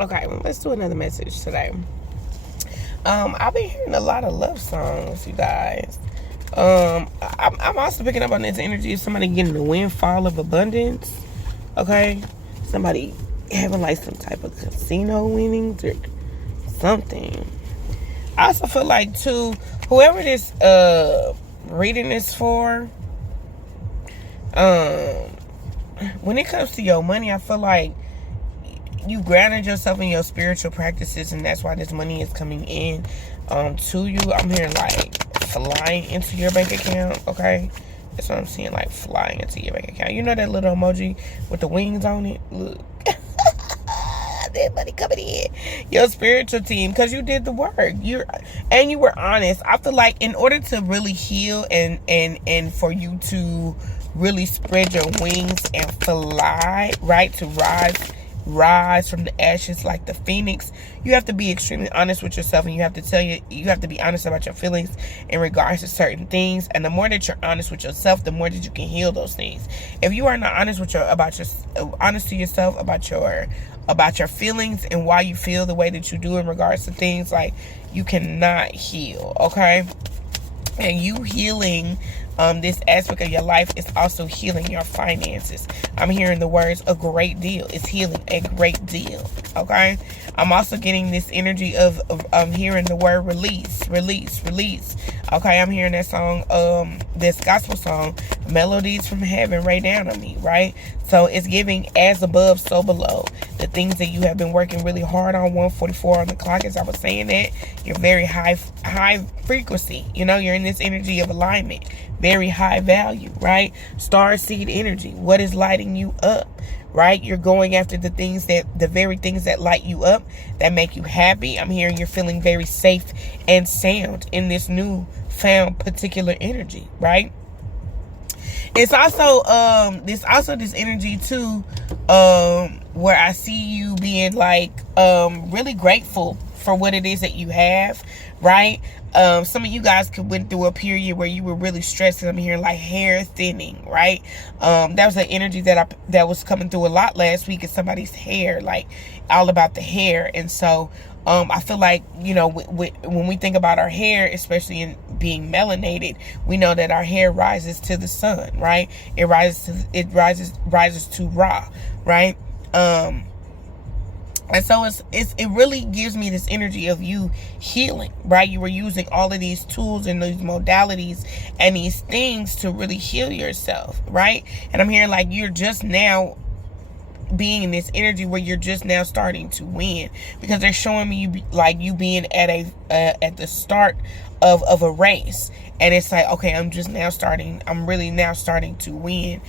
Okay, let's do another message today. I've been hearing a lot of love songs, you guys. I'm also picking up on this energy of somebody getting the windfall of abundance. Okay, somebody having like some type of casino winnings or something. I also feel like too, whoever this reading is for, when it comes to your money, I feel like you grounded yourself in your spiritual practices, and that's why this money is coming in to you. I'm hearing like flying into your bank account. Okay, that's what I'm seeing, like flying into your bank account. You know that little emoji with the wings on it? Look. That money coming in your spiritual team, because you did the work, you were honest. I feel like in order to really heal and for you to really spread your wings and fly, right, to rise from the ashes like the phoenix, you have to be extremely honest with yourself, and you have to be honest about your feelings in regards to certain things. And the more that you're honest with yourself, the more that you can heal those things. If you are not honest honest to yourself about your feelings and why you feel the way that you do in regards to things, like, you cannot heal. Okay, and you healing this aspect of your life is also healing your finances. I'm hearing the words a great deal. It's healing a great deal. Okay, I'm also getting this energy of hearing the word release. Okay, I'm hearing that song, this gospel song, Melodies from Heaven, Rain Down on Me, right? So it's giving as above, so below. The things that you have been working really hard on, 144 on the clock, as I was saying that, you're very high frequency. You know, you're in this energy of alignment, very high value, right? Star seed energy. What is lighting you up, right? You're going after the very things that light you up, that make you happy. I'm hearing you're feeling very safe and sound in this new found particular energy, right? It's also this energy too, where I see you being like really grateful for what it is that you have, right? Some of you guys went through a period where you were really stressed, and I'm hearing like hair thinning, right? That was an energy that was coming through a lot last week, in somebody's hair, like all about the hair. And so I feel like, you know, when we think about our hair, especially in being melanated, we know that our hair rises to the sun, right? It rises to Ra, right? And so it really gives me this energy of you healing, right? You were using all of these tools and these modalities and these things to really heal yourself, right? And I'm hearing like you're just now being in this energy where you're just now starting to win, because they're showing me you being at the start of a race, and it's like, okay, I'm really now starting to win,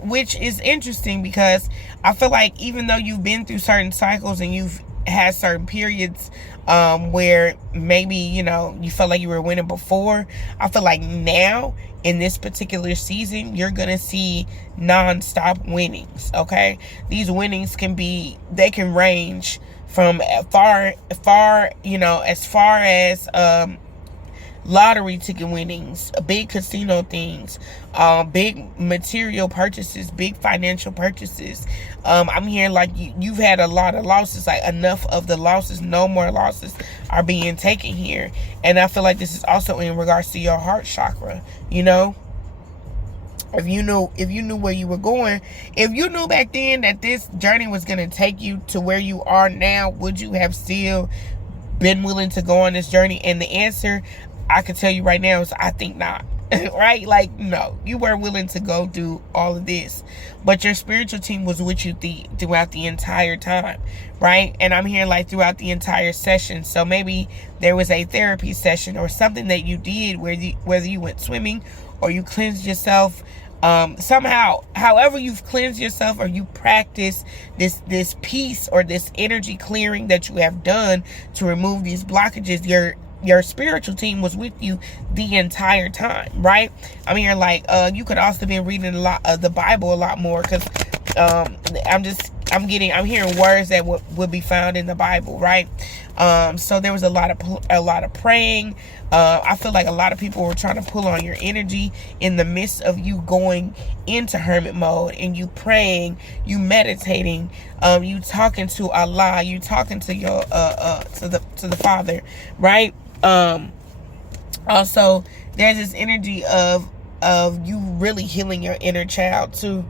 which is interesting, because I feel like even though you've been through certain cycles and you've had certain periods where maybe, you know, you felt like you were winning before, I feel like now in this particular season you're gonna see non-stop winnings. Okay, these winnings can range from far, you know, as far as lottery ticket winnings, big casino things, big material purchases, big financial purchases. I'm hearing like you've had a lot of losses, like enough of the losses, no more losses are being taken here. And I feel like this is also in regards to your heart chakra. You know, if you knew where you were going, if you knew back then that this journey was going to take you to where you are now, would you have still been willing to go on this journey? And the answer I can tell you right now is I think not. Right? Like, no, you were willing to go through all of this, but your spiritual team was with you throughout the entire time, right? And I'm hearing like throughout the entire session. So maybe there was a therapy session or something that you did whether you went swimming or you cleansed yourself, somehow, however you've cleansed yourself, or you practice this peace or this energy clearing that you have done to remove these blockages. Your spiritual team was with you the entire time, right? I mean, you're like, you could also be reading a lot of the Bible a lot more, because I'm just I'm hearing words that would be found in the Bible, right? So there was a lot of praying. I feel like a lot of people were trying to pull on your energy in the midst of you going into hermit mode, and you praying, you meditating, you talking to Allah, you talking to your to the Father, right? Also, there's this energy of you really healing your inner child too.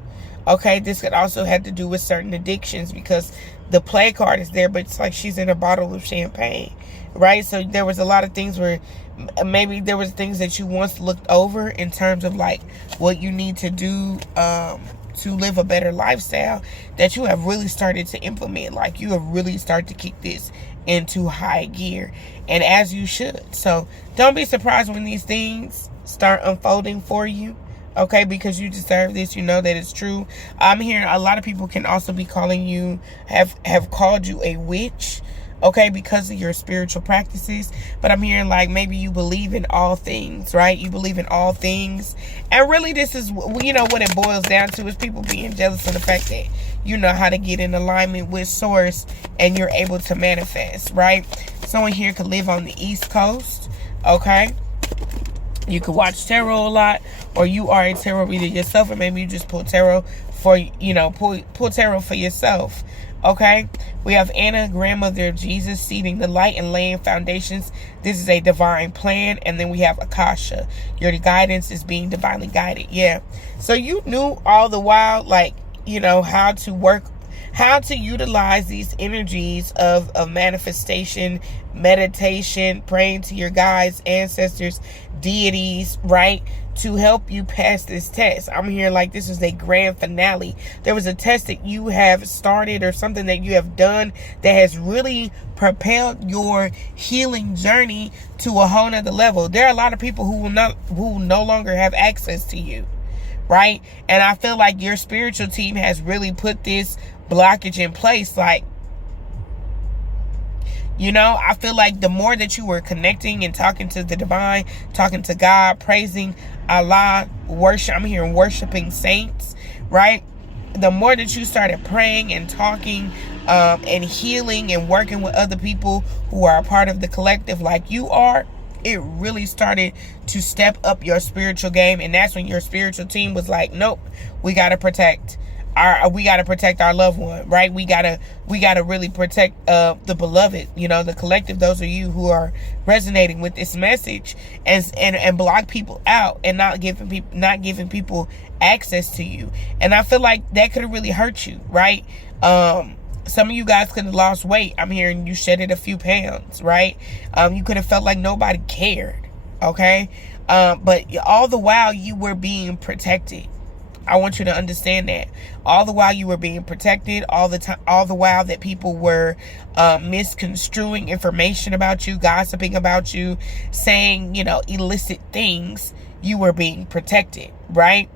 Okay, this could also have to do with certain addictions, because the play card is there, but it's like she's in a bottle of champagne, right? So there was a lot of things where maybe there was things that you once looked over in terms of like what you need to do to live a better lifestyle, that you have really started to implement. Like, you have really started to kick this into high gear, and as you should. So don't be surprised when these things start unfolding for you. Okay, because you deserve this. You know that it's true. I'm hearing a lot of people can also be calling you, have called you a witch, okay, because of your spiritual practices. But I'm hearing like maybe you believe in all things, right? You believe in all things. And really this is, you know, what it boils down to is people being jealous of the fact that you know how to get in alignment with source and you're able to manifest, right? Someone here could live on the East Coast, okay? You could watch tarot a lot, or you are a tarot reader yourself, and maybe you just pull tarot for, you know, pull tarot for yourself. Okay, we have Anna, grandmother of Jesus, seeding the light and laying foundations. This is a divine plan. And then we have Akasha, your guidance is being divinely guided. Yeah, so you knew all the while, like, you know, how to utilize these energies of manifestation, meditation, praying to your guides, ancestors, deities, right, to help you pass this test. I'm here like this is a grand finale. There was a test that you have started, or something that you have done that has really propelled your healing journey to a whole nother level. There are a lot of people who no longer have access to you, right? And I feel like your spiritual team has really put this blockage in place. Like, you know, I feel like the more that you were connecting and talking to the divine, talking to God, praising Allah, worship, I'm hearing worshiping saints, right? The more that you started praying and talking and healing and working with other people who are a part of the collective like you are, it really started to step up your spiritual game. And that's when your spiritual team was like, nope, we got to protect our loved one, right? We gotta really protect the beloved, you know, the collective. Those are you who are resonating with this message, and block people out and not giving people access to you. And I feel like that could have really hurt you, right? Some of you guys could have lost weight. I'm hearing you shedded a few pounds, right? You could have felt like nobody cared, okay? But all the while you were being protected. I want you to understand that. All the while you were being protected, all the while that people were misconstruing information about you, gossiping about you, saying, you know, illicit things, you were being protected, right?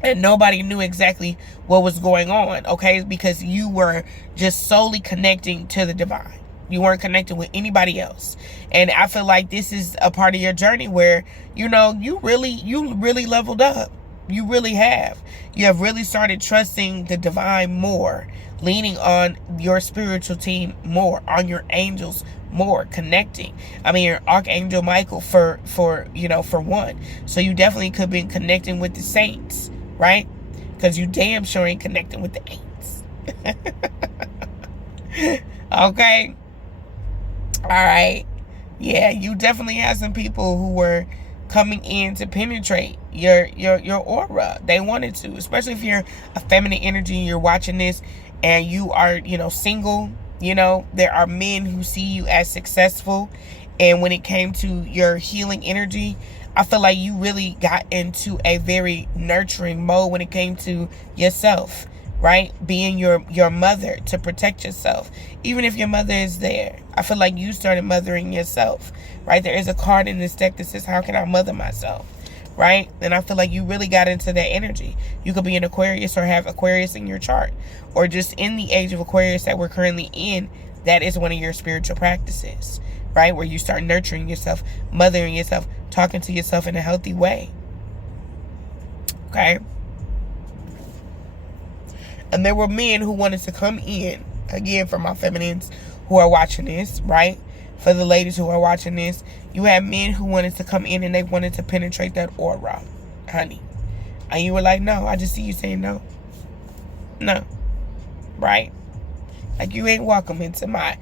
And nobody knew exactly what was going on, okay? Because you were just solely connecting to the divine. You weren't connected with anybody else. And I feel like this is a part of your journey where, you know, you really leveled up. You really have. You have really started trusting the divine more, leaning on your spiritual team more, on your angels more, connecting. I mean, your Archangel Michael for one. So you definitely could be connecting with the saints, right? Because you damn sure ain't connecting with the ain'ts. Okay? All right. Yeah, you definitely have some people who were coming in to penetrate your aura. They wanted to, especially if you're a feminine energy and you're watching this and you are, you know, single. You know, there are men who see you as successful, and when it came to your healing energy, I feel like you really got into a very nurturing mode when it came to yourself, right? Being your mother to protect yourself. Even if your mother is there, I feel like you started mothering yourself, right? There is a card in this deck that says, how can I mother myself, right? And I feel like you really got into that energy. You could be an Aquarius or have Aquarius in your chart, or just in the age of Aquarius that we're currently in. That is one of your spiritual practices, right? Where you start nurturing yourself, mothering yourself, talking to yourself in a healthy way. Okay? And there were men who wanted to come in, again, for my feminines who are watching this, right? For the ladies who are watching this, you had men who wanted to come in and they wanted to penetrate that aura, honey. And you were like, no, I just see you saying no. No. Right? Like, you ain't welcome into my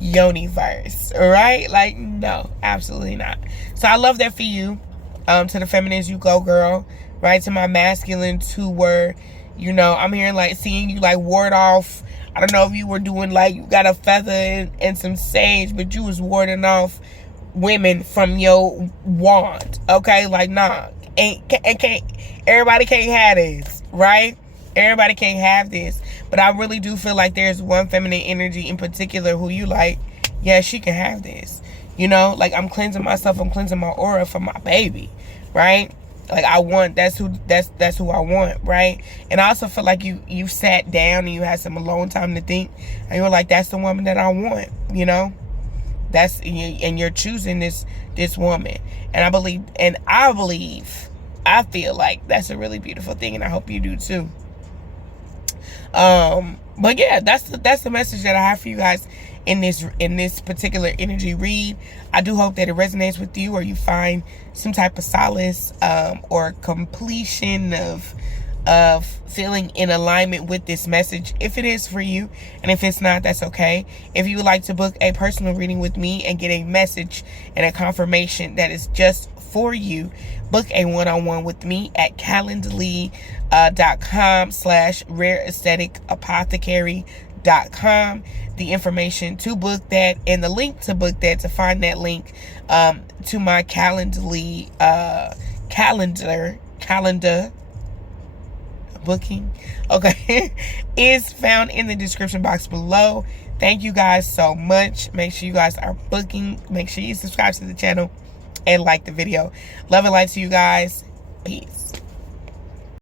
yoni-verse, right? Like, no, absolutely not. So I love that for you. To the feminines, you go, girl. Right? To my masculines who were, you know, I'm hearing like seeing you like ward off. I don't know if you were doing like you got a feather and some sage, but you was warding off women from your wand. Okay? Like, nah. Can't everybody can't have this, right? Everybody can't have this. But I really do feel like there's one feminine energy in particular who you like, yeah, she can have this. You know, like I'm cleansing myself, I'm cleansing my aura for my baby, right? Like I want, that's who I want, right? And I also feel like you sat down and you had some alone time to think, and you were like, that's the woman that I want, you know? And you're choosing this woman. And I feel like that's a really beautiful thing, and I hope you do too. But yeah, that's the message that I have for you guys in this particular energy read. I do hope that it resonates with you, or you find some type of solace or completion of feeling in alignment with this message, if it is for you. And if it's not, that's okay. If you would like to book a personal reading with me and get a message and a confirmation that is just for you, book a one-on-one with me at calendly.com/rareaestheticapothecary.com. The information to book that and the link to book that, to find that link to my Calendly calendar booking, okay, is found in the description box below. Thank you guys so much. Make sure you guys are booking. Make sure you subscribe to the channel and like the video. Love and light to you guys. Peace.